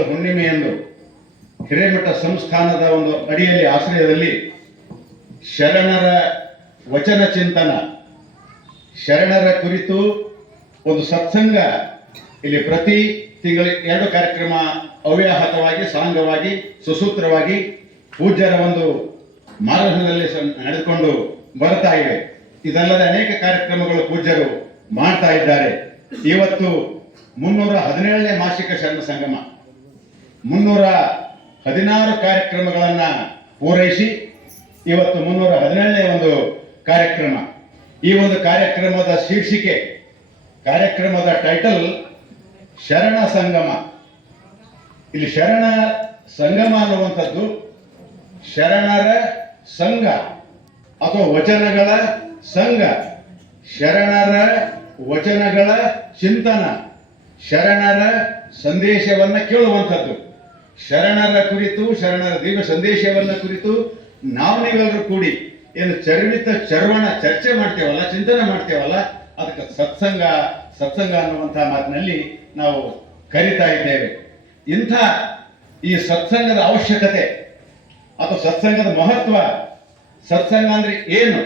ಹುಣ್ಣಿಮೆಯಂದು ಹಿರೇಮಠ ಸಂಸ್ಥಾನದ ಒಂದು ಅಡಿಯಲ್ಲಿ, ಆಶ್ರಯದಲ್ಲಿ ಶರಣರ ವಚನ ಚಿಂತನ. ಶರಣರ ಕುರಿತು ಒಂದು ಸತ್ಸಂಗ. ಇಲ್ಲಿ ಪ್ರತಿ ತಿಂಗಳ ಎರಡು ಕಾರ್ಯಕ್ರಮ ಅವ್ಯಾಹತವಾಗಿ, ಸಾಂಗವಾಗಿ, ಸುಸೂತ್ರವಾಗಿ ಪೂಜ್ಯರ ಒಂದು ಮಾರ್ಗದಲ್ಲಿ ನಡೆದುಕೊಂಡು ಬರ್ತಾ ಇವೆ ಇದಲ್ಲದೆ ಅನೇಕ ಕಾರ್ಯಕ್ರಮಗಳು ಪೂಜ್ಯರು ಮಾಡ್ತಾ ಇದ್ದಾರೆ. ಇವತ್ತು ಮುನ್ನೂರ ಹದಿನೇಳನೇ ಮಾಸಿಕ ಶರಣ ಸಂಗಮ. ಮುನ್ನೂರ ಹದಿನಾರು ಕಾರ್ಯಕ್ರಮಗಳನ್ನ ಪೂರೈಸಿ, ಇವತ್ತು ಮುನ್ನೂರ ಹದಿನೇಳನೇ ಒಂದು ಕಾರ್ಯಕ್ರಮ. ಈ ಒಂದು ಕಾರ್ಯಕ್ರಮದ ಶೀರ್ಷಿಕೆ, ಕಾರ್ಯಕ್ರಮದ ಟೈಟಲ್ ಶರಣ ಸಂಗಮ. ಇಲ್ಲಿ ಶರಣ ಸಂಗಮ ಅನ್ನುವಂಥದ್ದು ಶರಣರ ಸಂಘ ಅಥವಾ ವಚನಗಳ ಸಂಘ. ಶರಣರ ವಚನಗಳ ಚಿಂತನ, ಶರಣರ ಸಂದೇಶವನ್ನ ಕೇಳುವಂಥದ್ದು. ಶರಣರ ಕುರಿತು, ಶರಣರ ದೀಪ ಸಂದೇಶವನ್ನ ಕುರಿತು ನಾವು ನೀವೆಲ್ಲರೂ ಕೂಡಿ ಏನು ಚರ್ವಿತ ಚರ್ವಣ ಚರ್ಚೆ ಮಾಡ್ತೇವಲ್ಲ, ಚಿಂತನೆ ಮಾಡ್ತೇವಲ್ಲ, ಅದಕ್ಕೆ ಸತ್ಸಂಗ ಸತ್ಸಂಗ ಅನ್ನುವಂಥ ಮಾತಿನಲ್ಲಿ ನಾವು ಕರಿತಾ ಇದ್ದೇವೆ. ಇಂಥ ಈ ಸತ್ಸಂಗದ ಅವಶ್ಯಕತೆ ಅಥವಾ ಸತ್ಸಂಗದ ಮಹತ್ವ, ಸತ್ಸಂಗ ಅಂದ್ರೆ ಏನು,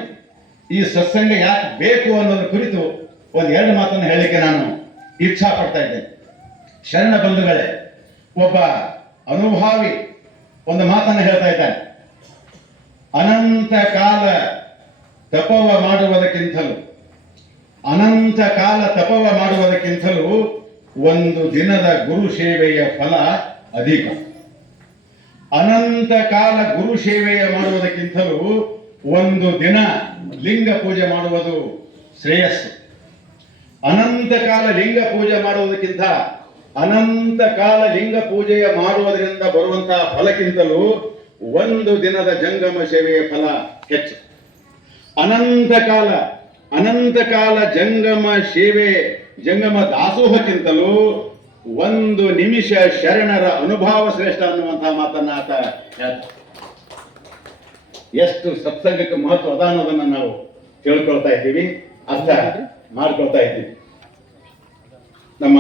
ಈ ಸತ್ಸಂಗ ಯಾಕೆ ಬೇಕು ಅನ್ನೋದ್ರ ಕುರಿತು ಒಂದು ಎರಡು ಮಾತನ್ನು ಹೇಳಲಿಕ್ಕೆ ನಾನು ಇಚ್ಛಾ ಪಡ್ತಾ ಇದ್ದೇನೆ. ಶರಣ ಬಂಧುಗಳೇ, ಒಬ್ಬ ಅನುಭಾವಿ ಒಂದು ಮಾತನ್ನು ಹೇಳ್ತಾ ಇದ್ದಾನೆ. ಅನಂತ ಕಾಲ ತಪವ ಮಾಡುವುದಕ್ಕಿಂತಲೂ, ಅನಂತ ಕಾಲ ತಪವ ಮಾಡುವುದಕ್ಕಿಂತಲೂ ಒಂದು ದಿನದ ಗುರು ಸೇವೆಯ ಫಲ ಅಧಿಕ. ಅನಂತ ಕಾಲ ಗುರು ಸೇವೆಯ ಮಾಡುವುದಕ್ಕಿಂತಲೂ ಒಂದು ದಿನ ಲಿಂಗ ಪೂಜೆ ಮಾಡುವುದು ಶ್ರೇಯಸ್ಸು. ಅನಂತ ಕಾಲ ಲಿಂಗ ಪೂಜೆ ಮಾಡುವುದಕ್ಕಿಂತ ಅನಂತ ಕಾಲ ಲಿಂಗ ಪೂಜೆಯ ಮಾಡುವುದರಿಂದ ಬರುವಂತಹ ಫಲಕ್ಕಿಂತಲೂ ಒಂದು ದಿನದ ಜಂಗಮ ಸೇವೆಯ ಫಲ ಹೆಚ್ಚು ಅನಂತ ಕಾಲ ಅನಂತ ಕಾಲ ಜಂಗಮ ಸೇವೆ, ಜಂಗಮ ದಾಸೋಹಕ್ಕಿಂತಲೂ ಒಂದು ನಿಮಿಷ ಶರಣರ ಅನುಭವ ಶ್ರೇಷ್ಠ ಅನ್ನುವಂತಹ ಮಾತನ್ನ ಆತ ಎಷ್ಟು ಸತ್ಸಂಗಕ್ಕೆ ಮಹತ್ವ ಅದ ಅನ್ನೋದನ್ನ ನಾವು ತಿಳ್ಕೊಳ್ತಾ ಇದ್ದೀವಿ, ಅರ್ಥ ಮಾಡ್ಕೊಳ್ತಾ ಇದ್ದೀವಿ. ನಮ್ಮ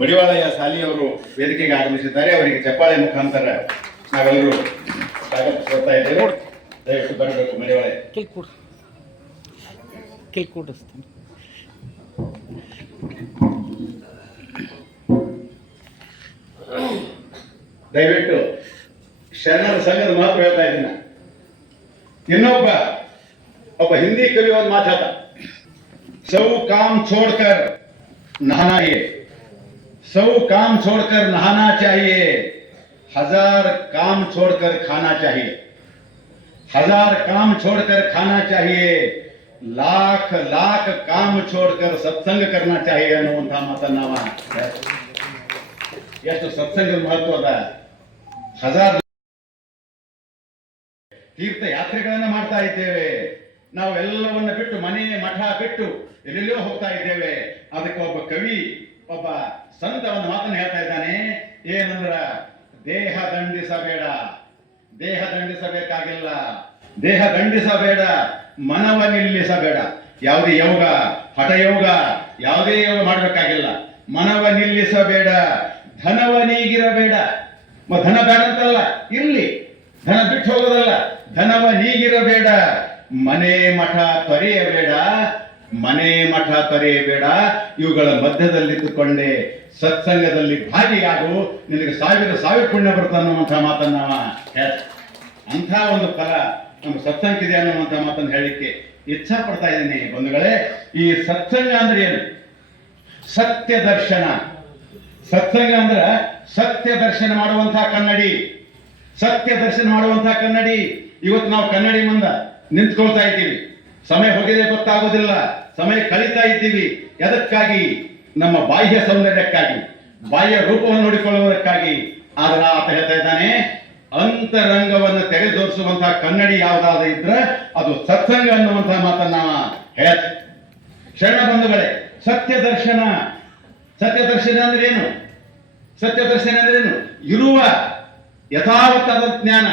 ಮಡಿವಾಳಯ್ಯ ಸಾಲಿ ಅವರು ವೇದಿಕೆಗೆ ಆಗಮಿಸಿದ್ದಾರೆ. ಅವರಿಗೆ ಚಪ್ಪಾಳೆ ಮುಖಾಂತರ ನಾವೆಲ್ಲರೂ ಸ್ವಾಗತ ಕೊಡ್ತಾ ದಯವಿಟ್ಟು ಬರಬೇಕು ಮಡಿವಾಳಯ್ಯ. ದಯವಿಟ್ಟು ಶರಣರ ಸಂಘದ ಮಾತು ಹೇಳ್ತಾ ಇದ್ದೀನಿ. ಇನ್ನೊಬ್ಬ ಒಬ್ಬ ಹಿಂದಿ ಕವಿ ಒಂದು ಮಾತಾಡ ಸೌ ಕಾಮ್ ಚೋಡ್ಕರ್ ನಾನಾಯೇ. सौ काम छोड़कर नहाना चाहिए हजार काम छोड़कर खाना चाहिए हजार काम छोड़कर खाना चाहिए लाख लाख काम छोड़कर सत्संग करना चाहिए ಅನ್ನುವಂತಹ ಮಾತನ್ನ ನಾವ ಹೇಳ್ತೀವಿ. ಎಷ್ಟು ಸತ್ಸಂಗದ ಮಹತ್ವ ಅದ ಹಜಾರ್ ತೀರ್ಥ ಯಾತ್ರೆಗಳನ್ನ ಮಾಡ್ತಾ ಇದ್ದೇವೆ ನಾವು ಎಲ್ಲವನ್ನ ಬಿಟ್ಟು ಮನೆ ಮಠ ಬಿಟ್ಟು ಎಲ್ಲೆಲ್ಲೋ ಹೋಗ್ತಾ ಇದ್ದೇವೆ ಅದಕ್ಕೆ ಒಬ್ಬ ಕವಿ ಒಬ್ಬ ಸಂತ ಒಂದು ಮಾತನ್ನು ಹೇಳ್ತಾ ಇದ್ದಾನೆ. ಏನಂದ್ರ, ದೇಹ ದಂಡಿಸಬೇಡ. ದೇಹ ದಂಡಿಸಬೇಕಾಗಿಲ್ಲ. ದೇಹ ದಂಡಿಸಬೇಡ. ಮನವ ನಿಲ್ಲಿಸಬೇಡ. ಯಾವುದೇ ಯೋಗ, ಹಠಯೋಗ, ಯಾವುದೇ ಯೋಗ ಮಾಡಬೇಕಾಗಿಲ್ಲ. ಮನವ ನಿಲ್ಲಿಸಬೇಡ. ಧನವ ನೀಗಿರಬೇಡ. ಧನ ಬೇಡ ಅಂತಲ್ಲ, ಇರ್ಲಿ. ಧನ ಬಿಟ್ಟು ಹೋಗೋದಲ್ಲ. ಧನವ ನೀಗಿರಬೇಡ. ಮನೆ ಮಠ ತೊರೆಯಬೇಡ. ಮನೆ ಮಠ ತೊರೆಯಬೇಡ ಇವುಗಳ ಮಧ್ಯದಲ್ಲಿದ್ದುಕೊಂಡೆ ಸತ್ಸಂಗದಲ್ಲಿ ಭಾಗಿಯಾಗು. ನಿನಗೆ ಸಾವಿರ ಸಾವಿರ ಪುಣ್ಯ ಅನ್ನುವಂಥ ಮಾತನ್ನ ಹೇಳ್ತ ಅಂಥ ಒಂದು ಫಲ ನಮ್ಗೆ ಸತ್ಸಂಗ ಇದೆ ಅನ್ನುವಂಥ ಮಾತನ್ನು ಹೇಳಲಿಕ್ಕೆ ಇಚ್ಛಾ ಪಡ್ತಾ ಇದ್ದೀನಿ. ಬಂಧುಗಳೇ, ಈ ಸತ್ಸಂಗ ಅಂದ್ರೆ ಏನು? ಸತ್ಯ ದರ್ಶನ. ಸತ್ಸಂಗ ಅಂದ್ರ ಸತ್ಯ ದರ್ಶನ ಮಾಡುವಂತಹ ಕನ್ನಡಿ. ಸತ್ಯ ದರ್ಶನ ಮಾಡುವಂತಹ ಕನ್ನಡಿ. ಇವತ್ತು ನಾವು ಕನ್ನಡಿ ಮುಂದ ನಿಂತ್ಕೊಳ್ತಾ ಇದ್ದೀವಿ. ಸಮಯ ಹೋಗಿದೆ ಗೊತ್ತಾಗೋದಿಲ್ಲ. ಸಮಯ ಕಳೀತಾ ಇದ್ದೀವಿ. ಎದಕ್ಕಾಗಿ? ನಮ್ಮ ಬಾಹ್ಯ ಸೌಂದರ್ಯಕ್ಕಾಗಿ. ಬಾಹ್ಯ ರೂಪವನ್ನು ನೋಡಿಕೊಳ್ಳುವುದಕ್ಕಾಗಿ. ಆದ್ರೆ ಆತ ಹೇಳ್ತಾ ಇದ್ದಾನೆ, ಅಂತರಂಗವನ್ನು ತೆರೆದೋರಿಸುವಂತಹ ಕನ್ನಡಿ ಯಾವುದಾದ್ರೂ ಇದ್ರೆ ಅದು ಸತ್ಸಂಗ ಅನ್ನುವಂತಹ ಮಾತನ್ನ ಹೇಳ್ತೀವಿ ಶರಣ ಬಂಧುಗಳೇ ಸತ್ಯ ದರ್ಶನ ಸತ್ಯ ದರ್ಶನ ಅಂದ್ರೆ ಏನು? ಸತ್ಯ ದರ್ಶನ ಅಂದ್ರೆ ಏನು? ಇರುವ ಯಥಾವತ್ತಾದ ಜ್ಞಾನ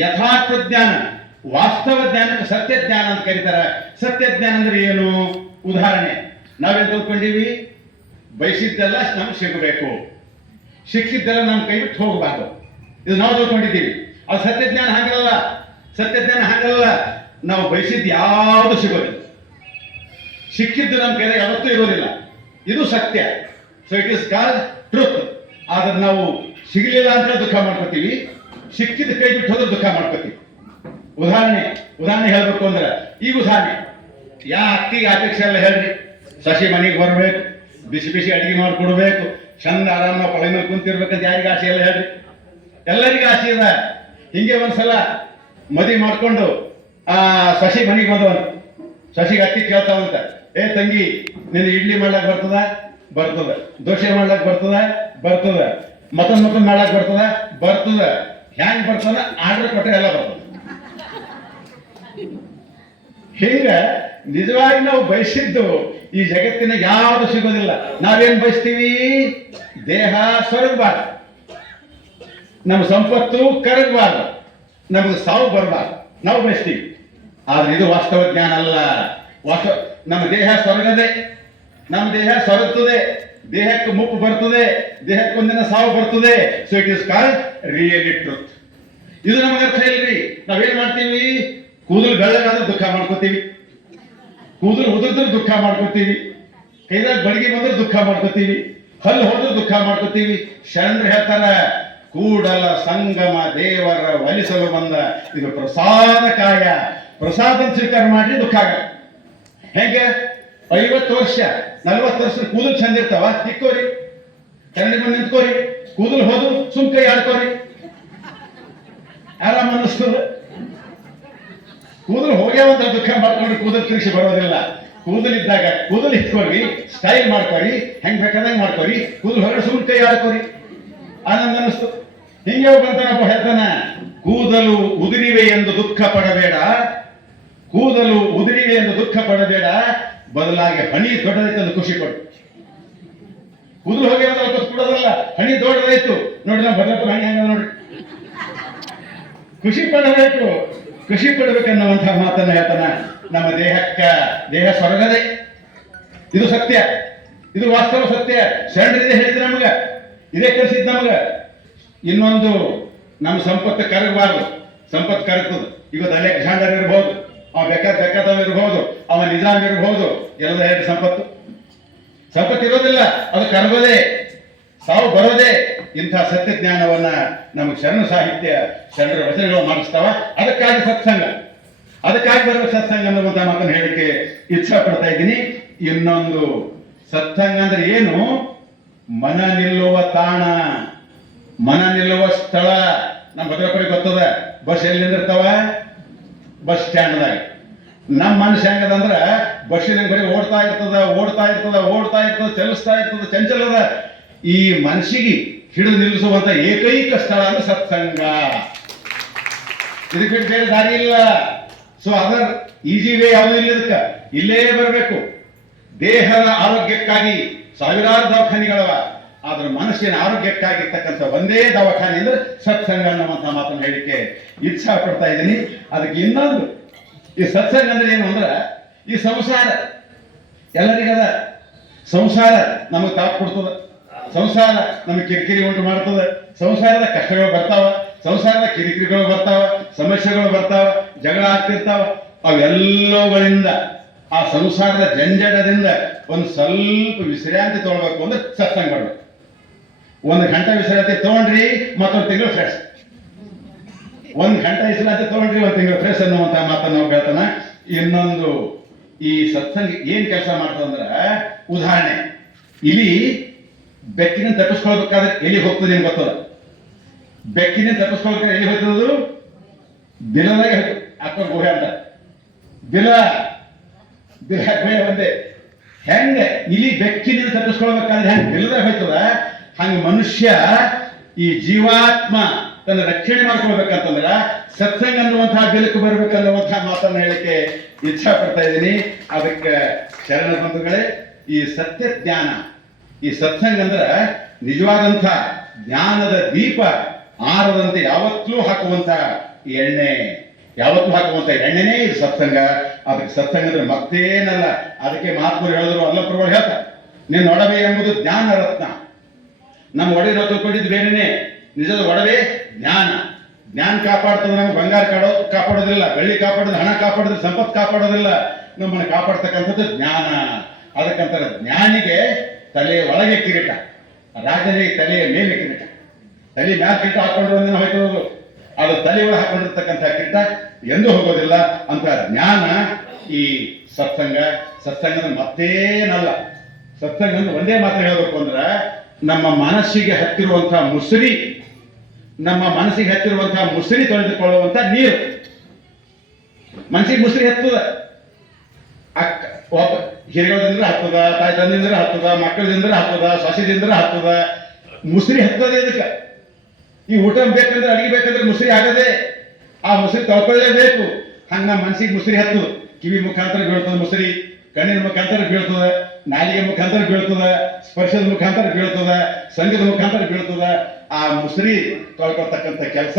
ಯಥಾರ್ಥ ಜ್ಞಾನ ವಾಸ್ತವ ಜ್ಞಾನಕ್ಕೆ ಸತ್ಯ ಜ್ಞಾನ ಅಂತ ಕರೀತಾರೆ. ಸತ್ಯ ಜ್ಞಾನ ಅಂದ್ರೆ ಏನು? ಉದಾಹರಣೆ. ನಾವೇನ್ ತಿಳ್ಕೊಂಡೀವಿ? ಬಯಸಿದ್ದೆಲ್ಲ ನಮ್ಗೆ ಸಿಗಬೇಕು. ಶಿಕ್ಷಿದ್ದೆಲ್ಲ ನಮ್ಮ ಕೈ ಬಿಟ್ಟು ಹೋಗಬಾರ್ದು. ಇದು ನಾವು ತಿಳ್ಕೊಂಡಿದ್ದೀವಿ. ಅದು ಸತ್ಯಜ್ಞಾನ ಹಾಗಲ್ಲ ಸತ್ಯ ಜ್ಞಾನ ಹಾಗಲ್ಲ ನಾವು ಬಯಸಿದ್ದು ಯಾವುದು ಸಿಗೋದಿಲ್ಲ. ಸಿಕ್ಕಿದ್ದು ನಮ್ಮ ಕೈಯಲ್ಲಿ ಯಾವತ್ತೂ ಇರೋದಿಲ್ಲ. ಇದು ಸತ್ಯ. So it is call truth ಆದ್ರೆ ನಾವು ಸಿಗಲಿಲ್ಲ ಅಂತ ದುಃಖ ಮಾಡ್ಕೋತೀವಿ. ಸಿಕ್ಕಿದ ಕೈ ಬಿಟ್ಟು ಹೋದ್ರೆ ದುಃಖ ಮಾಡ್ಕೋತೀವಿ. ಉದಾಹರಣೆ ಉದಾಹರಣೆ ಹೇಳ್ಬೇಕು ಅಂದ್ರೆ, ಈಗ ಉದಾಹರಣೆ. ಯಾ ಅತ್ತಿಗೆ ಅಪೇಕ್ಷೆ ಎಲ್ಲ ಹೇಳ್ರಿ. ಸಸಿ ಮನೆಗೆ ಬರಬೇಕು, ಬಿಸಿ ಬಿಸಿ ಅಡಿಗೆ ಮಾಡಿಕೊಡ್ಬೇಕು ಚಂದ ಆರಾಮ ಪಳೆ ಮೇಲೆ ಕುಂತಿರ್ಬೇಕಂತ ಯಾರಿಗೆ ಆಸೆ ಎಲ್ಲ ಹೇಳ್ರಿ? ಎಲ್ಲರಿಗೂ ಆಸೆ ಇದೆ. ಹಿಂಗೆ ಒಂದ್ಸಲ ಮದಿ ಮಾಡಿಕೊಂಡು, ಆ, ಸಸಿ ಮನೆಗೆ ಬಂದವನು. ಸಸಿಗೆ ಅತ್ತಿ ಕೇಳ್ತಾವಂತ, ಏ ತಂಗಿ, ನಿನ್ನ ಇಡ್ಲಿ ಮಾಡ್ಲಾಕ್ ಬರ್ತದ? ಬರ್ತದ. ದೋಸೆ ಮಾಡ್ಲಾಕ್ ಬರ್ತದ? ಬರ್ತದ. ಮತ್ತೊಂದ್ ಮತ್ತೊಂದ್ ಮಾಡ್ಲಾಕ್ ಬರ್ತದ? ಬರ್ತದ. ಹ್ಯಾಂಗ್ ಬರ್ತದ? ಆರ್ಡರ್ ಕೊಟ್ಟರೆ ಎಲ್ಲ ಬರ್ತದ. ಹಿಂಗ ನಿಜವಾಗಿ ನಾವು ಬಯಸಿದ್ದು ಈ ಜಗತ್ತಿನ ಯಾವುದು ಸಿಗೋದಿಲ್ಲ. ನಾವೇನ್ ಬಯಸ್ತೀವಿ? ದೇಹ ಸೊರಗಬಾರ್ದು ನಮ್ಮ ಸಂಪತ್ತು ಕರಗಬಾರ್ದು. ನಮಗೆ ಸಾವು ಬರಬಾರ್ದು. ನಾವು ಬಯಸ್ತೀವಿ. ಆದ್ರೆ ಇದು ವಾಸ್ತವ ಜ್ಞಾನ ಅಲ್ಲ. ವಾಸ್ತವ ನಮ್ಮ ದೇಹ ಸೊರಗದೆ ನಮ್ಮ ದೇಹ ಸೊರಗ್ತದೆ ದೇಹಕ್ಕೆ ಮುಪ್ಪು ಬರ್ತದೆ. ದೇಹಕ್ಕೆ ಒಂದಿನ ಸಾವು ಬರ್ತದೆ. So it is call really truth ಇದು ನಮಗೆ ಅರ್ಥ ಇಲ್ರಿ. ನಾವೇನ್ ಮಾಡ್ತೀವಿ? ಕೂದಲು ಬೆಳ್ಳಗಾದ್ರೆ ದುಃಖ ಮಾಡ್ಕೋತೀವಿ. ಕೂದಲು ಉದುರಿದ್ರೆ ದುಃಖ ಮಾಡ್ಕೋತೀವಿ. ಕೈದಾಗ ಬಡಿಗೆ ಬಂದ್ರೆ ದುಃಖ ಮಾಡ್ಕೋತೀವಿ. ಹಲ್ಲು ಹೋದ್ರೆ ದುಃಖ ಮಾಡ್ಕೋತೀವಿ. ಶರಣರು ಹೇಳ್ತಾರ, ಕೂಡಲ ಸಂಗಮ ದೇವರ ಒಲಿಸಲು ಬಂದ ಇದು ಪ್ರಸಾದ ಕಾಯ. ಪ್ರಸಾದ ಸ್ವೀಕಾರ ಮಾಡಿ ದುಃಖ ಆಗ ಹೆಂಗೆ? ಐವತ್ತು ವರ್ಷ, ನಲ್ವತ್ತು ವರ್ಷ ಕೂದಲು ಚಂದ ಇರ್ತಾವ ತಿಕ್ಕೋರಿ ಕನ್ನಡಿ ಬಂದು ನಿಂತ್ಕೋರಿ. ಕೂದಲು ಹೋದ್ರು ಸುಮ್ ಕೈ ಆಡ್ಕೋರಿ. ಆರಾಮ ಅನ್ನಿಸ್ತದೆ. ಕೂದಲು ಹೋಗ್ಯಾವಂತ ದುಃಖ ಮಾಡ್ಕೊಂಡು ಕೂದಲು ತಿರುಗಿಸಿ ಬರೋದಿಲ್ಲ. ಕೂದಲಿದ್ದಾಗ ಕೂದಲು ಇಟ್ಕೊಳ್ಳಿ ಸ್ಟೈಲ್ ಮಾಡ್ಕೊರಿ ಹೆಂಗ್ ಬೇಕಾದಂಗ್ ಮಾಡ್ಕೊರಿ ಕೂದಲು ಹೊರಗಡೆ ಸುಮ್ಮನೆ ಕೈ ಆನಂದ ಅನಿಸ್ತು ಹಿಂಗೆ ಬಂತಾನಪ್ಪ ಹೇಳ್ತಾನ ಕೂದಲು ಉದುರಿವೆ ಎಂದು ದುಃಖ ಪಡಬೇಡ. ಕೂದಲು ಉದುರಿವೆ ಎಂದು ದುಃಖ ಪಡಬೇಡ. ಬದಲಾಗಿ ಹಣಿ ದೊಡ್ಡದೈತೆ ಖುಷಿ ಪಡು. ಕೂದಲು ಅವತ್ತು ಕೊಡೋದಲ್ಲ. ಹಣಿ ದೊಡ್ಡದಾಯ್ತು. ನೋಡಿ ನಮ್ಮ ಭದ್ರಪ್ಪ ಹಣಿ ಹಂಗ ನೋಡ್ರಿ. ಖುಷಿ ಪಡಬೇಕು ಖುಷಿ ಪಡಬೇಕನ್ನುವಂತಹ ಮಾತನ್ನ ಹೇಳ್ತಾನ ನಮ್ಮ ದೇಹಕ್ಕ, ದೇಹ ಸ್ವರ್ಗದೆ. ಇದು ಸತ್ಯ. ಇದು ವಾಸ್ತವ ಸತ್ಯ. ಶರಣರಿದೆ ಹೇಳಿದ್ರೆ ನಮಗ, ಇದೇ ಕಲಿಸಿದ್ ನಮಗ. ಇನ್ನೊಂದು, ನಮ್ಮ ಸಂಪತ್ತು ಕರಗಬಾರ್ದು. ಸಂಪತ್ತು ಕರಗ್ತದ. ಇವತ್ತು ಅಲೆಕ್ಸಾಂಡರ್ ಇರಬಹುದು ಅವ ಬೇಕಾದ ಬೇಕಾದವ್ ಇರ್ಬೋದು, ಅವ ನಿಜಾಮ್ ಇರಬಹುದು ಎಲ್ಲ ಹೇಳಿ ಸಂಪತ್ತು. ಸಂಪತ್ತು ಇರೋದಿಲ್ಲ, ಅದು ಕರಗೋದೇ. ಸಾವು ಬರೋದೇ. ಇಂಥ ಸತ್ಯ ಜ್ಞಾನವನ್ನ ನಮಗೆ ಶರಣ ಸಾಹಿತ್ಯ ಶರಣರ ವಚನಗಳು ಮಾಡಿಸ್ತಾವ? ಅದಕ್ಕಾಗಿ ಸತ್ಸಂಗ. ಅದಕ್ಕಾಗಿ ಬರುವ ಸತ್ಸಂಗ ಅನ್ನುವಂಥ ಮಾತನ್ನು ಹೇಳಕ್ಕೆ ಇಚ್ಛಾ ಪಡ್ತಾ ಇದ್ದೀನಿ. ಇನ್ನೊಂದು, ಸತ್ಸಂಗ ಅಂದ್ರೆ ಏನು? ಮನ ನಿಲ್ಲುವ ತಾಣ. ಮನ ನಿಲ್ಲುವ ಸ್ಥಳ. ನಮ್ಮ ಭದ್ರಪುರಿ ಗೊತ್ತದ? ಬಸ್ ಎಲ್ಲಿ ನಿಂದಿರ್ತಾವ? ಬಸ್ ಸ್ಟ್ಯಾಂಡ್ದಾಗ. ನಮ್ಮ ಮನುಷ್ಯ ಹೆಂಗದಂದ್ರ ಬಸ್ಸಿನ ಬರೀ ಓಡ್ತಾ ಇರ್ತದ ಓಡ್ತಾ ಇರ್ತದ ಓಡ್ತಾ ಇರ್ತದ, ಚಲಿಸ್ತಾ ಇರ್ತದ, ಚಂಚಲದ ಈ ಮನಸ್ಸಿಗೆ ಹಿಡಿದು ನಿಲ್ಲಿಸುವಂತ ಏಕೈಕ ಸ್ಥಳ ಅಂದ್ರೆ ಸತ್ಸಂಗ. ಇದಕ್ಕೆ ಬೇರೆ ದಾರಿ ಇಲ್ಲ. ಸೊ ಅದರ್ ಈಜಿ ವೇ ಯಾವುದು ಇಲ್ಲ ಇದಕ್ಕ? ಇಲ್ಲೇ ಬರಬೇಕು. ದೇಹದ ಆರೋಗ್ಯಕ್ಕಾಗಿ ಸಾವಿರಾರು ದವಾಖಾನಿಗಳವ, ಆದ್ರೆ ಮನಸ್ಸಿನ ಆರೋಗ್ಯಕ್ಕಾಗಿರ್ತಕ್ಕಂಥ ಒಂದೇ ದವಾಖಾನೆ ಅಂದ್ರೆ ಸತ್ಸಂಗ ಅನ್ನುವಂಥ ಮಾತನ್ನು ಹೇಳಿಕೆ ಇಚ್ಛಾ ಪಡ್ತಾ ಇದ್ದೀನಿ. ಅದಕ್ಕೆ ಇನ್ನೊಂದು, ಈ ಸತ್ಸಂಗ ಅಂದ್ರೆ ಏನು ಅಂದ್ರೆ, ಈ ಸಂಸಾರ. ಎಲ್ಲರಿಗದ ಸಂಸಾರ ನಮಗೆ ತಾಪ್ ಕೊಡ್ತದ. ಸಂಸಾರ ನಮಗೆ ಕಿರಿಕಿರಿ ಉಂಟು ಮಾಡ್ತದೆ. ಸಂಸಾರದ ಕಷ್ಟಗಳು ಬರ್ತಾವ, ಸಂಸಾರದ ಕಿರಿಕಿರಿಗಳು ಬರ್ತಾವ, ಸಮಸ್ಯೆಗಳು ಬರ್ತಾವ, ಜಗಳ ಆಗ್ತಿರ್ತಾವ. ಅವೆಲ್ಲವುಗಳಿಂದ ಆ ಸಂಸಾರದ ಜಂಜಡದಿಂದ ಒಂದು ಸ್ವಲ್ಪ ವಿಶ್ರಾಂತಿ ತಗೊಳ್ಬೇಕು ಅಂದ್ರೆ ಸತ್ಸಂಗ ಮಾಡ್ಬೇಕು. ಒಂದು ಗಂಟೆ ವಿಶ್ರಾಂತಿ ತಗೊಂಡ್ರಿ ಮತ್ತೊಂದು ತಿಂಗಳು ಫ್ರೆಶ್ ಒಂದು ಗಂಟೆ ವಿಶ್ರಾಂತಿ ತಗೊಂಡ್ರಿ ಒಂದು ತಿಂಗಳು ಫ್ರೆಶ್ ಅನ್ನುವಂತ ಮಾತನ್ನು ಹೇಳ್ತಾನ. ಇನ್ನೊಂದು ಈ ಸತ್ಸಂಗ ಏನ್ ಕೆಲಸ ಮಾಡ್ತದಂದ್ರ, ಉದಾಹರಣೆ. ಇಲಿ ಬೆಕ್ಕಿನ ತಪ್ಪಿಸ್ಕೊಳ್ಬೇಕಾದ್ರೆ ಎಲ್ಲಿ ಹೋಗ್ತದೆ ನಿಮ್ಗೆ ಗೊತ್ತದ ಬೆಕ್ಕಿನ ತಪ್ಪಿಸ್ಕೊಳ್ಬೇಕಾದ್ರೆ ಎಲ್ಲಿ ಹೋಗ್ತದದು ಬಿಲದಾಗ ಅಕ್ಕ ಗುಹೆ ಅಂತ. ಬಿಲ ಗುಹೆ ಒಂದೇ. ಹೆಂಗೆ? ಇಲ್ಲಿ ಬೆಕ್ಕಿನಿಂದ ತಪ್ಪಿಸ್ಕೊಳ್ಬೇಕಾದ್ರೆ ಹೆಂಗ್ ಬಿಲದಾಗ ಹೋಯ್ತದ? ಹಂಗ ಮನುಷ್ಯ ಈ ಜೀವಾತ್ಮ ತನ್ನ ರಕ್ಷಣೆ ಮಾಡ್ಕೊಳ್ಬೇಕಂತಂದ್ರ ಸತ್ಸಂಗ ಅನ್ನುವಂತಹ ಬೆಳಕು ಬರ್ಬೇಕನ್ನುವಂತಹ ಮಾತನ್ನ ಹೇಳಕ್ಕೆ ಇಚ್ಛಾ ಪಡ್ತಾ ಇದ್ದೀನಿ. ಅದಕ್ಕೆ ಶರಣ ಬಂಧುಗಳೇ, ಈ ಸತ್ಯ ಜ್ಞಾನ ಈ ಸತ್ಸಂಗ ಅಂದ್ರೆ ನಿಜವಾದಂಥ ಜ್ಞಾನದ ದೀಪ ಆರದಂತೆ ಯಾವತ್ತೂ ಹಾಕುವಂತ ಎಣ್ಣೆ. ಯಾವತ್ತೂ ಹಾಕುವಂತ ಎಣ್ಣೆನೇ ಇದು ಸತ್ಸಂಗ. ಅದಕ್ಕೆ ಸತ್ಸಂಗ ಅಂದ್ರೆ ಮತ್ತೇನಲ್ಲ ಅದಕ್ಕೆ ಮಹಾತ್ಮರು ಹೇಳಿದ್ರು ಅಲ್ಲಪ್ರಭು ಹೇಳ್ತಾರೆ ಒಡವೆ ಎಂಬುದು ಜ್ಞಾನ ರತ್ನ. ನಮ್ಮ ಒಡವೆ ನಾವು ತಿಳ್ಕೊಂಡಿದ್ದು ಬೇರೆನೆ. ನಿಜದ ಒಡವೆ ಜ್ಞಾನ. ಜ್ಞಾನ ಕಾಪಾಡ್ತದೆ ನಮ್ಗೆ ಬಂಗಾರ ಕಾಡೋ ಕಾಪಾಡೋದಿಲ್ಲ, ಬೆಳ್ಳಿ ಕಾಪಾಡೋದು ಹಣ ಕಾಪಾಡೋದಿಲ್ಲ, ಸಂಪತ್ತು ಕಾಪಾಡೋದಿಲ್ಲ. ನಮ್ಮನ್ನು ಕಾಪಾಡ್ತಕ್ಕಂಥದ್ದು ಜ್ಞಾನ. ಅದಕ್ಕಂತಾರೆ ಜ್ಞಾನಿಗೆ ತಲೆ ಒಳಗೆ ಕಿರೀಟ ರಾಜನಿಗೆ ತಲೆಯ ಮೇಲೆ ಕಿರೀಟ. ತಲೆ ಮ್ಯಾಲ ಕಿರೀಟ ಹಾಕೊಂಡು ಒಂದಿನ ಹೋಯ್ತು. ಅದು ತಲೆ ಒಳಗೆ ಹಾಕೊಂಡಿರ್ತಕ್ಕಂಥ ಕಿರೀಟ ಎಂದೂ ಹೋಗೋದಿಲ್ಲ ಅಂತ ಜ್ಞಾನ ಈ ಸತ್ಸಂಗ, ಸತ್ಸಂಗದ ಮತ್ತೇನಲ್ಲ ಸತ್ಸಂಗ ಅಂದ್ರೆ ಒಂದೇ ಮಾತ್ರ ಹೇಳಬೇಕು ಅಂದ್ರೆ ನಮ್ಮ ಮನಸ್ಸಿಗೆ ಹತ್ತಿರುವಂತಹ ಮುಸುರಿ, ನಮ್ಮ ಮನಸ್ಸಿಗೆ ಹತ್ತಿರುವಂತಹ ಮುಸುರಿ ತೊಳೆದುಕೊಳ್ಳುವಂತ ನೀರು. ಮನಸ್ಸಿಗೆ ಮುಸುರಿ ಹತ್ತದ. ಹಿರಿಯರಿಂದ ಹತ್ತದ, ತಾಯಿ ತಂದಿಂದ ಹತ್ತದ ಮಕ್ಕಳಿಂದ ಹತ್ತದ ಸೊಸೆದಿಂದ ಹತ್ತದ. ಮುಸ್ರಿ ಹತ್ತದ ಇದಕ್ಕೆ. ಈ ಊಟ ಬೇಕಂದ್ರೆ, ಅಡಿಗೆ ಬೇಕಂದ್ರೆ ಮುಸ್ರಿ ಆಗದೆ, ಆ ಮುಸ್ರಿ ತೊಳ್ಕೊಳ್ಳೇಬೇಕು ಹಂಗ ನಮ್ಮ ಮನಸ್ಸಿಗೆ ಮುಸ್ರಿ ಹತ್ತದ ಕಿವಿ ಮುಖಾಂತರ ಬೀಳ್ತದ ಮುಸ್ರಿ, ಕಣ್ಣಿನ ಮುಖಾಂತರ ಬೀಳ್ತದ, ನಾಲಿಗೆ ಮುಖಾಂತರ ಬೀಳ್ತದ, ಸ್ಪರ್ಶದ ಮುಖಾಂತರ ಬೀಳ್ತದ, ಸಂಘದ ಮುಖಾಂತರ ಬೀಳ್ತದ. ಆ ಮುಸ್ರಿ ತೊಳ್ಕೊಳ್ತಕ್ಕಂಥ ಕೆಲಸ,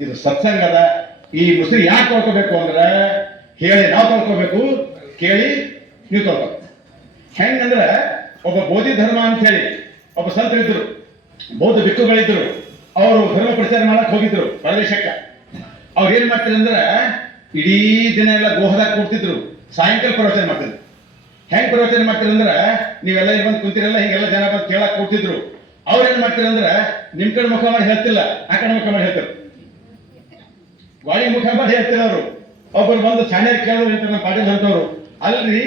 ಇದು ಸತ್ಸಂಗದ. ಈ ಮುಸ್ರಿ ಯಾಕೆ ತೊಳ್ಕೋಬೇಕು ಅಂದ್ರೆ, ಹೇಳಿ, ನಾವು ತೊಳ್ಕೋಬೇಕು, ಕೇಳಿ ನೀವು ತೊಳ್ಕೊಬೇಕು ಹೆಂಗಂದ್ರೆ ಒಬ್ಬ ಬೋಧಿ ಧರ್ಮ ಅಂತ ಹೇಳಿ ಒಬ್ಬ ಸಂತರಿದ್ರು ಬೌದ್ಧ ಬಿಕ್ಕುಗಳಿದ್ರು ಅವರು ಧರ್ಮ ಪ್ರಚಾರ ಮಾಡಕ್ ಹೋಗಿದ್ರು ಪ್ರದೇಶಕ್ಕೆ ಅವ್ರು ಏನ್ ಮಾಡ್ತಾರೆ ಅಂದ್ರೆ ಇಡೀ ದಿನ ಎಲ್ಲ ಗೋಹದಾಗ ಕೂಡ್ತಿದ್ರು, ಸಾಯಂಕಾಲ ಪ್ರವಚನ ಮಾಡ್ತಿದ್ರು. ಹೆಂಗ್ ಪ್ರವಚನ ಮಾಡ್ತಾರೆ ಅಂದ್ರೆ, ನೀವೆಲ್ಲ ಇಲ್ಲಿ ಬಂದು ಕುಂತಿರಲ್ಲ, ಹಿಂಗೆಲ್ಲ ಜನ ಬಂದು ಕೇಳಕ್ ಕೂಡ್ತಿದ್ರು. ಅವ್ರು ಏನ್ ಮಾಡ್ತಾರೆ ಅಂದ್ರೆ, ನಿಮ್ ಕಡೆ ಮುಖ ಮಾಡಿ ಹೇಳ್ತಿಲ್ಲ, ಆ ಕಡೆ ಮುಖ ಮಾಡಿ ಹೇಳ್ತಾರೆ ಗಾಳಿ ಮುಖ ಮಾಡಿ ಹೇಳ್ತಿಲ್ಲ ಅವರು. ಒಬ್ಬರು ಬಂದು ಸಣ್ಣ ಕೇಳೋರು ಅಂತ ನಮ್ಮ ಪಾಟೀಲ್ ಅಂತವ್ರು ಅಲ್ರಿ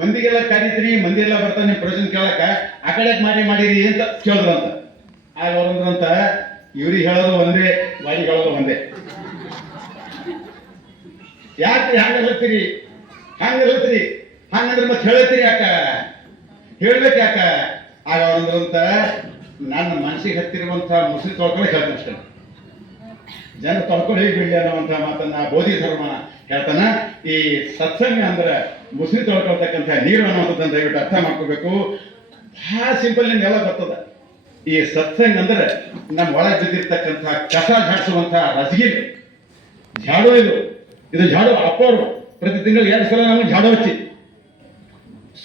ಮಂದಿಗೆಲ್ಲ ಕರೀತೀನಿ ಮಂದಿ ಎಲ್ಲ ಬರ್ತಾನೆ ಪ್ರವಚನ ಕೇಳಕ ಆ ಕಡೆ ಮಾಡಿ ಮಾಡಿರಿ ಅಂತ ಕೇಳಿದ್ರಂತ. ಆಗ ಅವ್ರಂದ್ರಂತ ಇವ್ರಿಗೆ ಹೇಳೋದು ಒಂದೇ ಗಾಳಿ ಹೇಳೋದು ಒಂದೇ. ಯಾಕೆ ಹಂಗ ಹೇಳ್ತೀರಿ? ಹಂಗಂದ್ರೆ ಮತ್ತೆ ಹೇಳತ್ತೀರಿ ಯಾಕ? ಹೇಳ್ಬೇಕು ಯಾಕ? ಆಗ ಅವ್ರಂದ್ರಂತ ನನ್ನ ಮನಸ್ಸಿಗೆ ಹತ್ತಿರುವಂತ ಮುಸ್ಲಿ ತೊಳ್ಕೊಂಡು ಹೇಳ್ತಾನೆ ಅಷ್ಟೇ. ಜನ ತೊಳ್ಕೊಂಡು ಹೇಗೆ ಬಿಡ್ಲಿ ಅನ್ನುವಂಥ ಮಾತನ್ನ ಬೋಧಿ ಧರ್ಮ ಹೇಳ್ತಾನ. ಈ ಸತ್ಸಂಗ ಅಂದ್ರೆ ಮುಸ್ಲಿ ತೊಳ್ಕೊಳ್ತಕ್ಕಂಥ ನೀರು ಅಂತ ದಯವಿಟ್ಟು ಅರ್ಥ ಮಾಡ್ಕೋಬೇಕು. ಬಹಳ ಸಿಂಪಲ್ ನಿಮ್ಗೆಲ್ಲ ಬರ್ತದೆ. ಈ ಸತ್ಸಂಗ ಅಂದ್ರೆ ನಮ್ಮ ಒಳಗೆ ಬಿದ್ದಿರ್ತಕ್ಕಂಥ ಕಸ ಝಾಡಿಸುವಂಥ ರಸಗಿರಿ ಝಾಡು ಇದು. ಇದು ಝಾಡು ಅಪ್ಪವರು ಪ್ರತಿ ತಿಂಗಳು ಎರಡು ಸಲ ನಾವು ಝಾಡು ಹಚ್ಚಿ.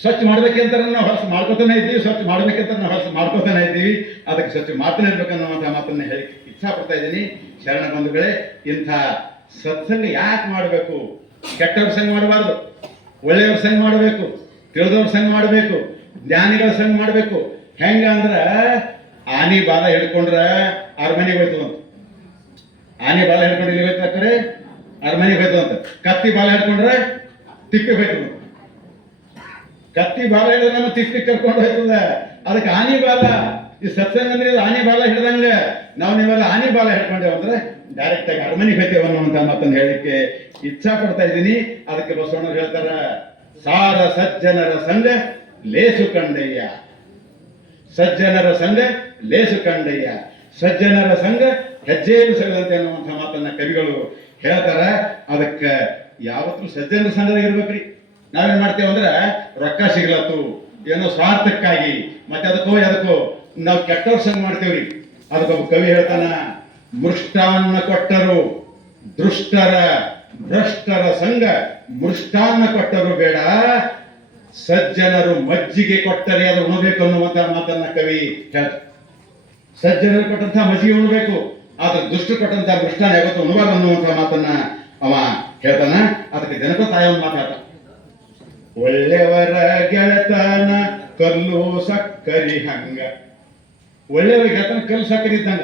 ಸ್ವಚ್ಛ ಮಾಡ್ಬೇಕಂತ ನಾವು ಹೊಸ ಮಾಡ್ಕೋತಾನೆ ಇದ್ದೀವಿ, ಸ್ವಚ್ಛ ಮಾಡ್ಬೇಕಂತ ನಾವು ಹೊಸ ಮಾಡ್ಕೋತಾನೆ ಇದ್ದೀವಿ. ಅದಕ್ಕೆ ಸ್ವಚ್ಛ ಮಾತನ್ನ ಇರ್ಬೇಕನ್ನುವಂಥ ಮಾತನ್ನ ಹೇಳಿ ಇಚ್ಛಾ ಪಡ್ತಾ ಇದ್ದೀನಿ. ಶರಣ ಬಂಧುಗಳೇ ಇಂಥ ಸತ್ಸಂಗ ಯಾಕೆ ಮಾಡಬೇಕು? ಕೆಟ್ಟ ಸಂಘ ಮಾಡಬಾರ್ದು. ಒಳ್ಳೆಯವ್ರ ಸಂಘ ಮಾಡಬೇಕು ತಿಳಿದವ್ರ ಸಂಘ ಮಾಡಬೇಕು, ಜ್ಞಾನಿಗಳ ಸಂಘ ಮಾಡಬೇಕು. ಹೆಂಗ ಅಂದ್ರೆ ಆನೆ ಬಾಲ ಹಿಡ್ಕೊಂಡ್ರ ಅರಮನೆಗೆ ಹೋಯ್ತದಂತ. ಆನೆ ಬಾಲ ಹಿಡ್ಕೊಂಡು ಇಲ್ಲಿ ಅರಮನೆಗೆ ಹೋಯ್ತದಂತ. ಕತ್ತಿ ಬಾಲ ಹಿಡ್ಕೊಂಡ್ರೆ ತಿಪ್ಪಿ ಹೋಯ್ತದಂತ. ಕತ್ತಿ ಬಾಲ ಹಿಡಿದ್ರೆ ನಮ್ಮ ತಿಪ್ಪಿ ಕರ್ಕೊಂಡು ಹೋಯ್ತದ. ಅದಕ್ಕೆ ಆನೆ ಬಾಲ. ಈ ಸತ್ಸಂಗ ಅಂದ್ರೆ ಆನಿ ಬಾಲ ಹಿಡ್ದಂಗ ನಾವು ನೀವೆಲ್ಲ ಆನೆ ಬಾಲ ಹಿಡ್ಕೊಂಡೇವು ಅಂದ್ರೆ ಡೈರೆಕ್ಟ್ ಆಗಿ ಅರಮನೆಗೆ ಹೋಯ್ತೇವೆ ಅನ್ನುವಂತ ಮಾತನ್ನು ಹೇಳಲಿಕ್ಕೆ ಇಚ್ಛಾ ಪಡ್ತಾ ಇದ್ದೀನಿ. ಅದಕ್ಕೆ ಬಸವಣ್ಣ ಹೇಳ್ತಾರ, ಸಾರ ಸಜ್ಜನರ ಸಂಘ, ಲೇಸು ಕಂಡಯ್ಯ. ಸಜ್ಜನರ ಸಂಘ, ಲೇಸು ಕಂಡಯ್ಯ. ಸಜ್ಜನರ ಸಂಘ, ಹೆಜ್ಜೆಯನ್ನು ಸಗದಂತೆ ಅನ್ನುವಂಥ ಮಾತನ್ನ ಕವಿಗಳು ಹೇಳ್ತಾರ. ಅದಕ್ಕೆ ಯಾವತ್ತೂ ಸಜ್ಜನರ ಸಂಘದಾಗ ಇರ್ಬೇಕ್ರಿ. ನಾವೇನ್ ಮಾಡ್ತೇವೆ ಅಂದ್ರೆ ರೊಕ್ಕ ಸಿಗ್ಲತ್ತು, ಏನೋ ಸ್ವಾರ್ಥಕ್ಕಾಗಿ. ಮತ್ತೆ ಅದಕ್ಕೋ ಅದಕ್ಕೋ ನಾವು ಕೆಟ್ಟವ್ರ ಸಂಗ ಮಾಡ್ತೇವ್ರಿ ಅದಕ್ಕೊಬ್ಬ ಕವಿ ಹೇಳ್ತಾನ, ಮೃಷ್ಟಾನ್ನ ಕೊಟ್ಟರು ದೃಷ್ಟರ, ಭ್ರಷ್ಟರ ಸಂಘ, ಮೃಷ್ಟಾನ್ನ ಕೊಟ್ಟರು ಬೇಡ. ಸಜ್ಜನರು ಮಜ್ಜಿಗೆ ಕೊಟ್ಟರೆ ಅದು ಉಣಬೇಕು ಅನ್ನುವಂತ ಮಾತನ್ನ ಕವಿ ಹೇಳ್ತ ಸಜ್ಜನರು ಕೊಟ್ಟಂತ ಮಜ್ಜಿಗೆ ಉಣಬೇಕು, ಆದ್ರೆ ದುಷ್ಟ ಕೊಟ್ಟಂತ ಮೃಷ್ಟಾನ ಯಾವತ್ತು ಉಣಬಾರ್ದು ಅನ್ನುವಂತ ಮಾತನ್ನ ಅವ ಹೇಳ್ತಾನ. ಅದಕ್ಕೆ ಜನಕ ತಾಯಿ ಒಂದು ಮಾತಾಡ್ತ ಒಳ್ಳೆಯವರ ಗೆಳತನ ಕಲ್ಲು ಸಕ್ಕರಿ ಹಂಗ ಒಳ್ಳೆಯವರ ಗೆಳತನ ಕೆಲಸ ಇದ್ದಂಗ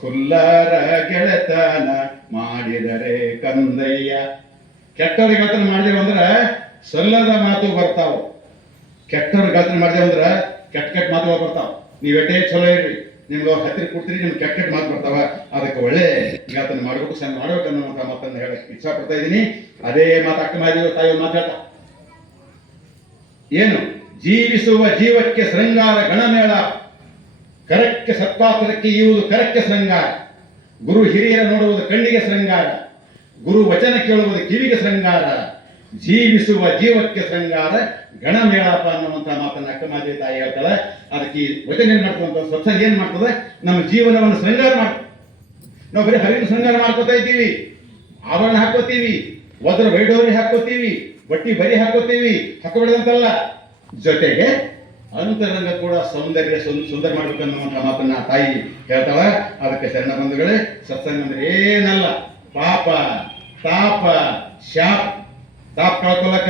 ಖುಲ್ಲಾರ ಗೆಳೆತನ ಮಾಡಿದರೆ ಕಂದಯ್ಯ. ಕೆಟ್ಟವ್ರಿಗೆ ಆತನ ಮಾಡಿದೇವ ಅಂದ್ರ ಸಲ್ಲದ ಮಾತು ಬರ್ತಾವ. ಕೆಟ್ಟವ್ರ ಗಾತ್ರ ಮಾಡಿದೇವ ಅಂದ್ರ ಕೆಟ್ಟ ಕೆಟ್ಟ ಮಾತುಗಳು ಬರ್ತಾವ. ನೀವ್ ಚಲೋ ಇರ್ರಿ, ನಿಮ್ಗೆ ಅವ್ರ ಹತ್ತಿರ ಕೊಡ್ತೀರಿ, ನಿಮ್ಗೆ ಕೆಟ್ಟ ಕೆಟ್ಟ ಮಾತು ಬರ್ತಾವ. ಅದಕ್ಕೆ ಒಳ್ಳೆ ಗೆಳತನ ಮಾಡ್ಬೇಕು, ಸಣ್ಣ ಮಾಡ್ಬೇಕು ಅನ್ನುವಂಥ ಮಾತನ್ನ ಹೇಳಕ್ಕೆ ಇಚ್ಛಾ ಪಡ್ತಾ ಇದ್ದೀನಿ. ಅದೇ ಮಾತು ಅಕ್ಕ ಮಾಡಿ ತಾಯಿ ಒಂದು ಏನು? ಜೀವಿಸುವ ಜೀವಕ್ಕೆ ಶೃಂಗಾರ ಗಣಮೇಳ. ಕರಕ್ಕೆ ಸತ್ಪಾತ್ರಕ್ಕೆ ಇವುದು ಕರಕ್ಕೆ ಶೃಂಗಾರ. ಗುರು ಹಿರಿಯರ ನೋಡುವುದು ಕಣ್ಣಿಗೆ ಶೃಂಗಾರ. ಗುರು ವಚನ ಕೇಳುವುದು ಕಿವಿಗೆ ಶೃಂಗಾರ. ಜೀವಿಸುವ ಜೀವಕ್ಕೆ ಶೃಂಗಾರ. ಗಣಮೇಳಾಪ ಅನ್ನುವಂಥ ಮಾತನ್ನ ಅಕ್ಕಮಾದಿ ತಾಯಿ ಹೇಳ್ತಾಳೆ. ಅದಕ್ಕೆ ಈ ವಚನ ಏನ್ ಮಾಡ್ತದಂತ ಸತ್ಸಂಗ ಏನ್ ಮಾಡ್ತದೆ? ನಮ್ಮ ಜೀವನವನ್ನು ಶೃಂಗಾರ ಮಾಡ್ತದೆ ನಾವು ಬರೀ ಹರಿನ ಶೃಂಗಾರ ಮಾಡ್ಕೋತಾ ಇದ್ದೀವಿ. ಆಭರಣ ಹಾಕೋತೀವಿ. ಒದ್ರ ವೈಡೋರಿ ಹಾಕೋತೀವಿ. ಬಟ್ಟಿ ಬರಿ ಹಾಕೋತೀವಿ. ಹಾಕೋಬಿಡದಂತಲ್ಲ ಜೊತೆಗೆ ಅಂತರಂಗ ಕೂಡ ಸೌಂದರ್ಯ ಸುಂದ್- ಸುಂದರ ಮಾಡ್ಬೇಕನ್ನುವಂತ ಮಾತನ್ನ ತಾಯಿ ಹೇಳ್ತಾವೆ ಅದಕ್ಕೆ ಶರಣ ಬಂಧುಗಳೇ, ಸತ್ಸಂಗ ಅಂದ್ರೆ ಏನಲ್ಲ. ಪಾಪ, ತಾಪ, ಶಾಪ್. ತಾಪ ಕಳ್ಕೊಳಕ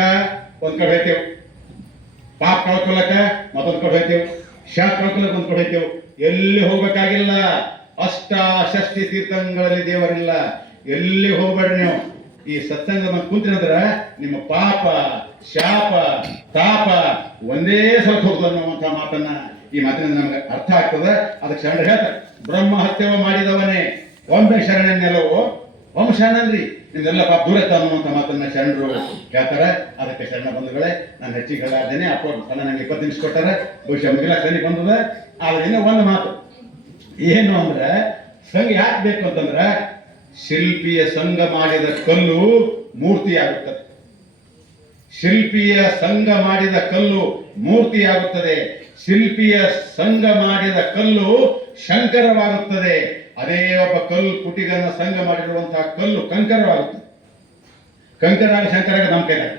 ಒಂದ್ ಕಡೆ ಹೇಳ್ತೇವೆ ಪಾಪ ಕಳ್ಕೊಳಕ ಮತ್ತೊಂದ್ ಕಡೆ ಹೇಳ್ತೇವೆ ಶಾಪ್ ಕಳ್ಕೊಳಕ ಒಂದ್ ಕಡೆ ಹೇಳ್ತೇವೆ ಎಲ್ಲಿ ಹೋಗ್ಬೇಕಾಗಿಲ್ಲ. ಅಷ್ಟ ಷಷ್ಟಿ ತೀರ್ಥಂಗಳಲ್ಲಿ ದೇವರಿಲ್ಲ. ಎಲ್ಲಿ ಹೋಗ್ಬೇಡ್ರಿ ನೀವು? ಈ ಸತ್ಸಂಗ ಬಂದು ನಂತರ ನಿಮ್ಮ ಪಾಪ, ಶಾಪ, ತಾಪ ಒಂದೇ ಸ್ವಲ್ಪ ಹೋಗ್ತದೆ ಅನ್ನುವಂಥ ಮಾತನ್ನ ಈ ಮಾತಿನ ನಮ್ಗೆ ಅರ್ಥ ಆಗ್ತದೆ. ಅದಕ್ಕೆ ಶರಣ ಹೇಳ್ತಾರೆ ಬ್ರಹ್ಮ ಹತ್ಯವ ಮಾಡಿದವನೇ ಒಮ್ಮೆ ಶರಣನೆಲ್ಲವೋ ಒಮ್ಮ ಶರಣನ್ರಿ, ನಿಮ್ದೆಲ್ಲ ಪಾಪ ದೂರ ಅನ್ನುವಂಥ ಮಾತನ್ನ ಶರಣರು ಹೇಳ್ತಾರೆ. ಅದಕ್ಕೆ ಶರಣ ಬಂಧುಗಳೇ, ನಾನು ಹೆಚ್ಚಿಗೆ ಹೇಳಾದೇನೆ ಅಪ್ಪ ಸಣ್ಣ ನಂಗೆ ಇಪ್ಪತ್ತು ನಿಮಿಷ ಕೊಟ್ಟಾರೆ. ಬಹುಶಃ ಮುಗಿಲ ಸರಿ ಬಂದದ. ಆದ್ರೆ ಇನ್ನೂ ಒಂದು ಮಾತು, ಏನು ಅಂದ್ರೆ, ಸಂಘ ಯಾಕೆ ಬೇಕು ಅಂತಂದ್ರೆ ಶಿಲ್ಪಿಯ ಸಂಘ ಮಾಡಿದ ಕಲ್ಲು ಮೂರ್ತಿಯಾಗುತ್ತದೆ. ಶಿಲ್ಪಿಯ ಸಂಘ ಮಾಡಿದ ಕಲ್ಲು ಮೂರ್ತಿಯಾಗುತ್ತದೆ. ಶಿಲ್ಪಿಯ ಸಂಘ ಮಾಡಿದ ಕಲ್ಲು ಶಂಕರವಾಗುತ್ತದೆ. ಅದೇ ಒಬ್ಬ ಕಲ್ಲು ಕುಟಿಗನ ಸಂಘ ಮಾಡಿರುವಂತಹ ಕಲ್ಲು ಕಂಕರವಾಗುತ್ತದೆ. ಕಂಕರ ಆಗಿ ಶಂಕರ ನಮ್ಮ ಕೈಲಾಗ.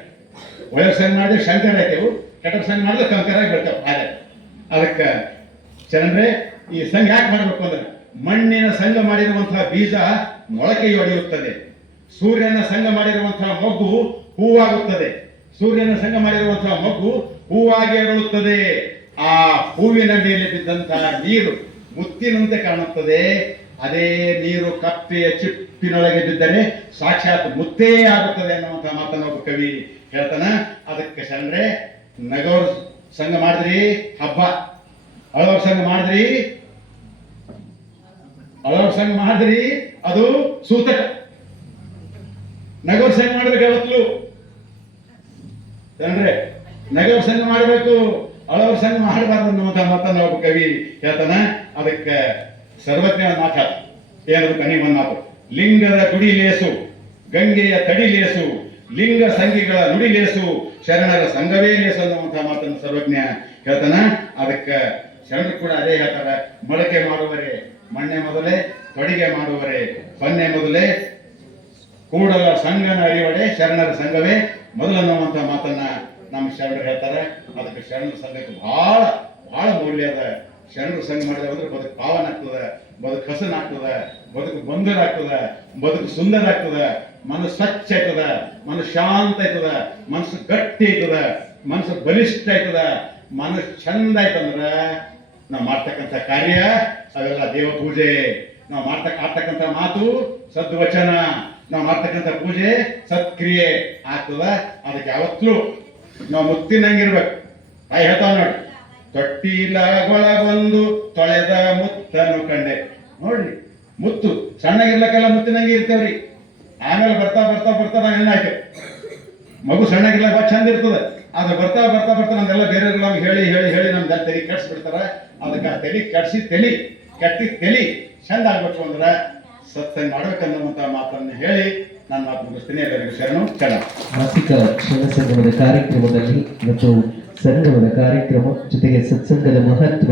ಒಳ್ಳೆ ಸಂಘ ಮಾಡಿದ್ರೆ ಶಂಕರ ಆಯ್ತೇವು ಕೆಟ್ಟ ಸಂಘ ಮಾಡಿದ್ರೆ ಕಂಕರ ಬಿಡ್ತೇವೆ ಹಾಗೆ. ಅದಕ್ಕೆ ಚಂದ್ರೆ ಈ ಸಂಘ ಯಾಕೆ ಮಾಡಬೇಕು ಅಂದ್ರೆ ಮಣ್ಣಿನ ಸಂಘ ಮಾಡಿರುವಂತಹ ಬೀಜ ಮೊಳಕೆಯೊಡೆಯುತ್ತದೆ ಸೂರ್ಯನ ಸಂಘ ಮಾಡಿರುವಂತಹ ಮೊಗ್ಗು ಹೂವಾಗುತ್ತದೆ. ಸೂರ್ಯನ ಸಂಘ ಮಾಡಿರುವಂತಹ ಮೊಗ್ಗು ಹೂವಾಗಿ ಅರಳುತ್ತದೆ. ಆ ಹೂವಿನ ಮೇಲೆ ಬಿದ್ದಂತಹ ನೀರು ಮುತ್ತಿನಂತೆ ಕಾಣುತ್ತದೆ. ಅದೇ ನೀರು ಕಪ್ಪೆಯ ಚಿಪ್ಪಿನೊಳಗೆ ಬಿದ್ದರೆ ಸಾಕ್ಷಾತ್ ಮುತ್ತೇ ಆಗುತ್ತದೆ ಅನ್ನುವಂತಹ ಮಾತನ್ನ ಒಬ್ಬ ಕವಿ ಹೇಳ್ತಾನ. ಅದಕ್ಕೆ ಶರಣ್ರೆ, ನಗೌರ್ ಸಂಘ ಮಾಡಿದ್ರಿ? ಹಬ್ಬ. ಅಳವರ್ ಸಂಘ ಮಾಡಿದ್ರಿ? ಅಳವರ್ ಸಂಘ ಮಾಡಿದ್ರಿ? ಅದು ಸೂತಕ. ನಗೌರ್ ಸಂಘ ಮಾಡ್ಬೇಕು ಯಾವತ್ತು? ಅಂದ್ರೆ ಸಂಘ ಮಾಡಬೇಕು ಅಳವರ ಸಂಘ ಮಾಡಬಾರ್ದು ಅನ್ನುವಂತ ಮಾತನ್ನ ಒಬ್ಬ ಕವಿ ಹೇಳ್ತಾನ. ಅದಕ್ಕೆ ಸರ್ವಜ್ಞ ಮಾತ ಏನದು ಕನಿ ಮಾತು? ಲಿಂಗದ ಗುಡಿ ಲೇಸು, ಗಂಗೆಯ ತಡಿ ಲೇಸು, ಲಿಂಗ ಸಂಗಿಗಳ ನುಡಿ ಲೇಸು, ಶರಣರ ಸಂಘವೇ ಲೇಸು ಅನ್ನುವಂತ ಮಾತನ್ನು ಸರ್ವಜ್ಞ ಹೇಳ್ತಾನ. ಅದಕ್ಕೆ ಶರಣರು ಕೂಡ ಅದೇ ಹೇಳ್ತಾರ. ಮೊಳಕೆ ಮಾಡುವರೆ ಮಣ್ಣೆ ಮೊದಲೇ ತೊಡಿಗೆ ಮಾಡುವರೆ ಬನ್ನೆ ಮೊದಲೇ ಕೂಡಲ ಸಂಘನ ಅರಿವಡೆ ಶರಣರ ಸಂಘವೇ. ಮೊದಲನ್ನುವಂಥ ಮಾತನ್ನ ನಮ್ಮ ಶರಣರು ಹೇಳ್ತಾರೆ. ಅದಕ್ಕೆ ಶರಣರ ಸಂಘಕ್ಕೆ ಬಹಳ ಬಹಳ ಮೌಲ್ಯ ಅದ. ಶರಣರು ಸಂಘ ಮಾಡಿದ್ರೆ ಅಂದ್ರೆ ಬದುಕು ಪಾವನ ಆಗ್ತದ, ಬದುಕು ಹಸನ್ ಆಗ್ತದ, ಬದುಕು ಬಂಧರ ಆಗ್ತದ, ಬದುಕು ಸುಂದರ ಆಗ್ತದ. ಮನಸ್ಸು ಸ್ವಚ್ಛ ಆಯ್ತದ ಮನಸ್ಸು ಶಾಂತ ಆಯ್ತದ ಮನಸ್ಸು ಗಟ್ಟಿ ಆಯ್ತದ ಮನಸ್ಸು ಬಲಿಷ್ಠ ಆಯ್ತದ ಮನಸ್ಸು ಚಂದ ಆಯ್ತಂದ್ರ ನಾವು ಮಾಡ್ತಕ್ಕಂಥ ಕಾರ್ಯ, ಅವೆಲ್ಲ ದೇವ ಪೂಜೆ. ನಾವು ಮಾಡ್ತಕ್ಕ ಆಡ್ತಕ್ಕಂಥ ಮಾತು ಸದ್ವಚನ. ನಾವು ಮಾಡ್ತಕ್ಕಂಥ ಪೂಜೆ ಸತ್ಕ್ರಿಯೆ ಆಗ್ತದ. ಅದಕ್ಕೆ ಯಾವತ್ತೂ ನಾವು ಮುತ್ತಿನಂಗಿರ್ಬೇಕು. ತಾಯಿ ಹೇಳ್ತಾವ ನೋಡಿ. ತೊಟ್ಟಿಲಗೊಳಗೊಂದು ತೊಳೆದ ಮುತ್ತನು ಕಂಡೆ. ನೋಡ್ರಿ, ಮುತ್ತು. ಸಣ್ಣಗಿರ್ಲಕ್ಕೆಲ್ಲ ಮುತ್ತಿನಂಗೆ ಇರ್ತೇವ್ರಿ. ಆಮೇಲೆ ಬರ್ತಾ ಬರ್ತಾ ಬರ್ತಾ ನಾವು ಹೆಣ್ಣಾಯ್ತೇವೆ. ಮಗು ಸಣ್ಣಗಿರ್ಲಕ್ಕ ಚಂದ ಇರ್ತದೆ. ಆದ್ರೆ ಬರ್ತಾ ಬರ್ತಾ ಬರ್ತಾ ನಮ್ದೆಲ್ಲ ಬೇರೆ ನಮ್ಗೆ ಹೇಳಿ ಹೇಳಿ ಹೇಳಿ ನಮ್ದೆಲ್ಲ ತಲೆ ಕೆಡ್ಸ್ಬಿಡ್ತಾರೆ. ಅದಕ್ಕೆ ತಲೆ ಕೆಡ್ಸಿ ತೆಲಿ ಕಟ್ಟಿ ತೆಲಿ, ಚಂದ ಆಗ್ಬೇಕು ಅಂದ್ರೆ ಸತ್ಸಂಗ ಮಾಡ್ಬೇಕನ್ನುವಂತ ಮಾತನ್ನು ಹೇಳಿ ನನ್ನ ಮಾತು ಮುಗಿಸ್ತೀನಿ. ಎಲ್ಲರಿಗೂ ಶರಣು ಚಲ ಮಾಸಿಕ ಕಾರ್ಯಕ್ರಮದಲ್ಲಿ ಮತ್ತು ಸಂಗಮದ ಕಾರ್ಯಕ್ರಮ ಜೊತೆಗೆ ಸತ್ಸಂಗದ ಮಹತ್ವ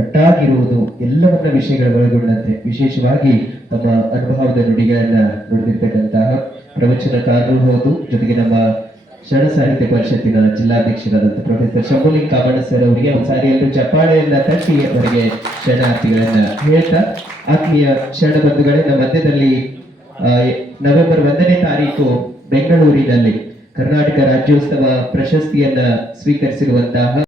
ಒಟ್ಟಾಗಿರುವುದು ಎಲ್ಲವನ್ನ ವಿಷಯಗಳ ಒಳಗೊಂಡಂತೆ. ವಿಶೇಷವಾಗಿ ತಮ್ಮ ಅನುಭವದ ನುಡಿಗಳನ್ನ ನುಡಿದಿರ್ತಕ್ಕಂತಹ ಪ್ರವಚನಕಾರರು ಹೌದು, ಜೊತೆಗೆ ನಮ್ಮ ಶರಣ ಸಾಹಿತ್ಯ ಪರಿಷತ್ತಿನ ಜಿಲ್ಲಾಧ್ಯಕ್ಷರಾದಂಥ ಪ್ರೊಫೆಸರ್ ಶಂಭುಲಿಂಗ್ ಕಾಮಣ್ಣ ಸರ್ ಅವರಿಗೆ ಒಂದು ಸಾರಿಯಲ್ಲಿ ಚಪ್ಪಾಳೆಯನ್ನ ತಟ್ಟಿ ಅವರಿಗೆ ಶರಣಾರ್ಥಿಗಳನ್ನ ಹೇಳ್ತಾ, ಆತ್ಮೀಯ ಶರಣ ಬಂಧುಗಳೇ, ನಮ್ಮ ಮಧ್ಯದಲ್ಲಿ ನವೆಂಬರ್ ಒಂದನೇ ತಾರೀಕು ಬೆಂಗಳೂರಿನಲ್ಲಿ ಕರ್ನಾಟಕ ರಾಜ್ಯೋತ್ಸವ ಪ್ರಶಸ್ತಿಯನ್ನ ಸ್ವೀಕರಿಸಿರುವಂತಹ